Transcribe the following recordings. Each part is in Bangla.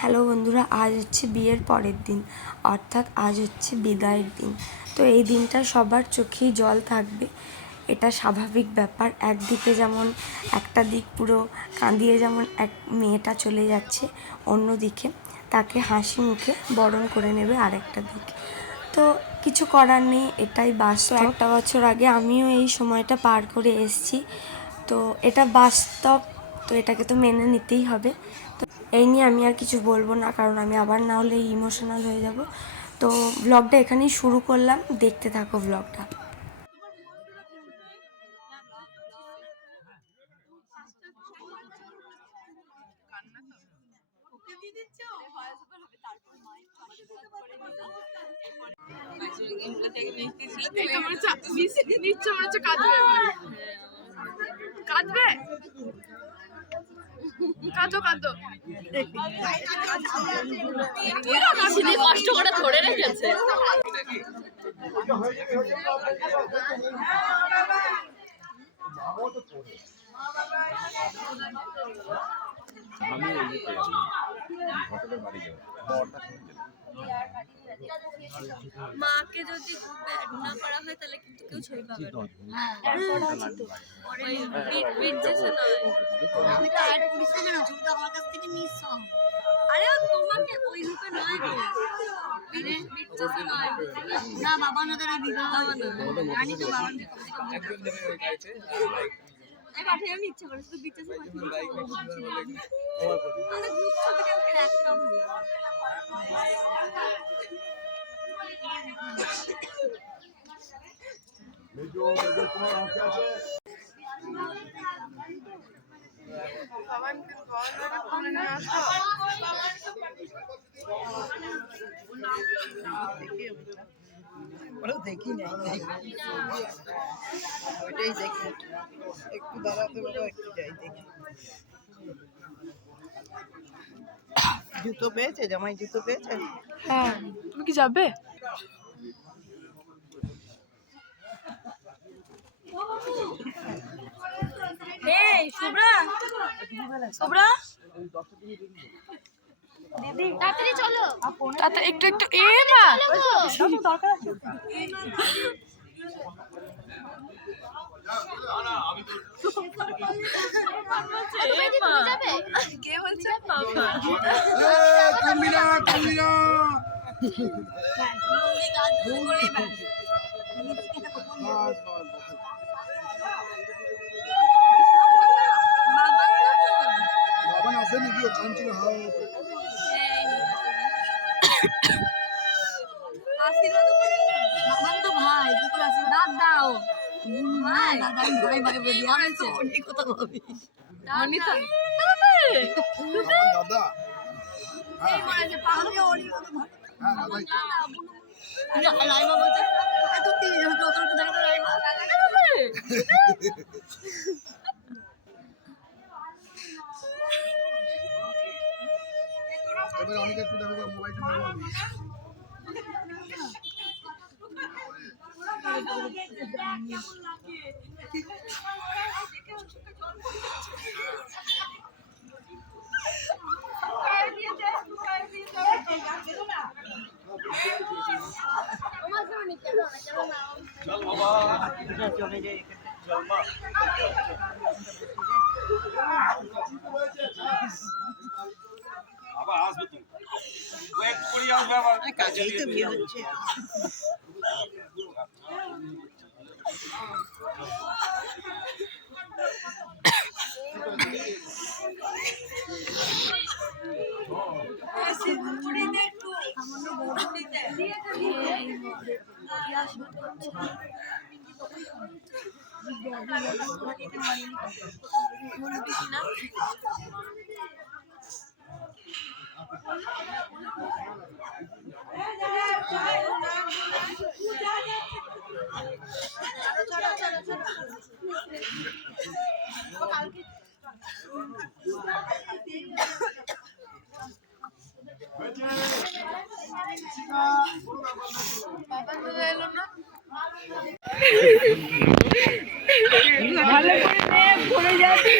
হ্যালো বন্ধুরা, আজ হচ্ছে বিয়ের পরের দিন, অর্থাৎ আজ হচ্ছে বিদায়ের দিন। তো এই দিনটা সবার চোখেই জল থাকবে, এটা স্বাভাবিক ব্যাপার। একদিকে যেমন একটা দিক পুরো কাঁদিয়ে যেমন এক মেয়েটা চলে যাচ্ছে, অন্যদিকে তাকে হাসি মুখে বরণ করে নেবে আরেকটা দিক। তো কিছু করার নেই, এটাই বাস্তব। একটা বছর আগে আমিও এই সময়টা পার করে এসেছি, তো এটা বাস্তব, তো এটাকে তো মেনে নিতেই হবে। তো এই নিয়ে আমি আর কিছু বলবো না, কারণ আমি আবার না হলে ইমোশনাল হয়ে যাব। তো ব্লগটা এখানেই শুরু করলাম, দেখতে থাকো ব্লগটা। কষ্ট করে ধরে রেখেছে। মাকে যদি ব্যাড না করা হয় তাহলে কিন্তু কেউ ছবি পাবে না। আরে তোমাকে ওই রূপে নয় গো, না বাবা নদের বিবাহ জানি তো বাবা পাঠিয়ে আমি ইচ্ছা করে শুধু বিচেসে দেখি নাই ওইটাই দেখি, একটু দাঁড়াতে বলো, একটু যাই দেখি। জুতো পেয়েছে? জামাই জুতো পেয়েছে? হ্যাঁ, তুমি কি যাবে? এই শুভ্রা, শুভ্রা দিদি তাড়াতাড়ি চলো, তাড়াতাড়ি একটু একটু। এ মা দরকার আছে। কে বলছে বাবা? ভাই কি করে আশীর্বাদ দাও? ভাই দাদা ভাই ভাই বলি আছে অনেক কথা বলি। অনিতা দাদা এই বলে যে পাগলে ওরি মতো ধরে। হ্যাঁ দাদা লাইমা বলছে এত তিন যত দেখা লাইমা এবার অনেক একটু দেখো মোবাইলটা চল বাবা চলে যাই, চল মা আবার আসবে তুমি ওয়েট করি আসবে আবার কাজেই তো বিয়ে হচ্ছে। ভালো করে পড়ে যাচ্ছে।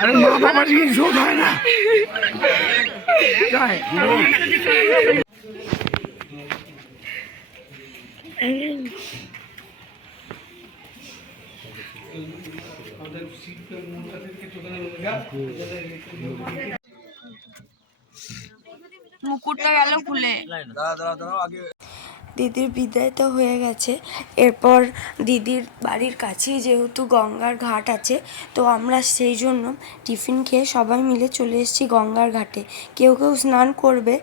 আরে মা বাবার কি শোধ হয় না জয় মুকুটটা গেল খুলে। দিদির বিদায় তো হয়ে গেছে। এরপর দিদির বাড়ির কাছেই যেহেতু গঙ্গার ঘাট আছে, তো আমরা সেই জন্য টিফিন খেয়ে সবাই মিলে চলে এসেছি গঙ্গার ঘাটে। কেউ কেউ স্নান করবে,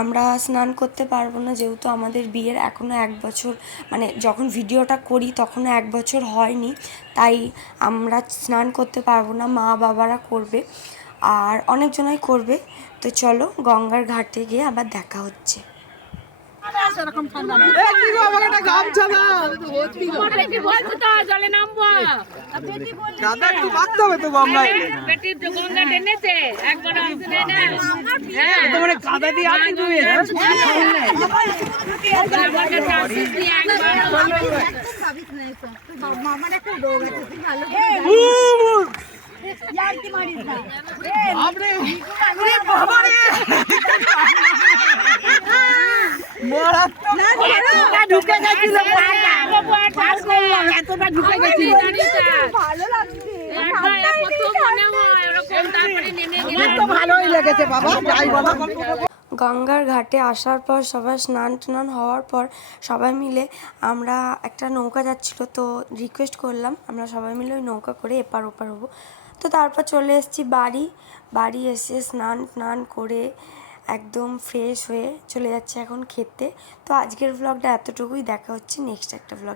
আমরা স্নান করতে পারবো না যেহেতু আমাদের বিয়ের এখনও 1 বছর, মানে যখন ভিডিওটা করি তখনও 1 বছর হয়নি, তাই আমরা স্নান করতে পারবো না, মা বাবারা করবে আর অনেকজনাই করবে। তো চলো গঙ্গার ঘাটে গিয়ে আবার দেখা হচ্ছে। মামার একটা রোগ আছে, তুই ভালো ইয়ার্কি মারিস না। ঢুকে গেছিল, এতটা ঢুকে গেছিল, ভালো লাগছে, ভালোই লেগেছে বাবা। গঙ্গার ঘাটে আসার পর সবাই স্নান টান হওয়ার পর সবাই মিলে আমরা একটা নৌকা যাচ্ছিলো, তো রিকোয়েস্ট করলাম আমরা সবাই মিলে ওই নৌকা করে এপার ওপার হবো। তো তারপর চলে এসেছি বাড়ি এসে স্নান টান করে একদম ফ্রেশ হয়ে চলে যাচ্ছে এখন খেতে। তো আজকের ব্লগটা এতটুকুই, দেখা হচ্ছে নেক্সট একটা ব্লগ।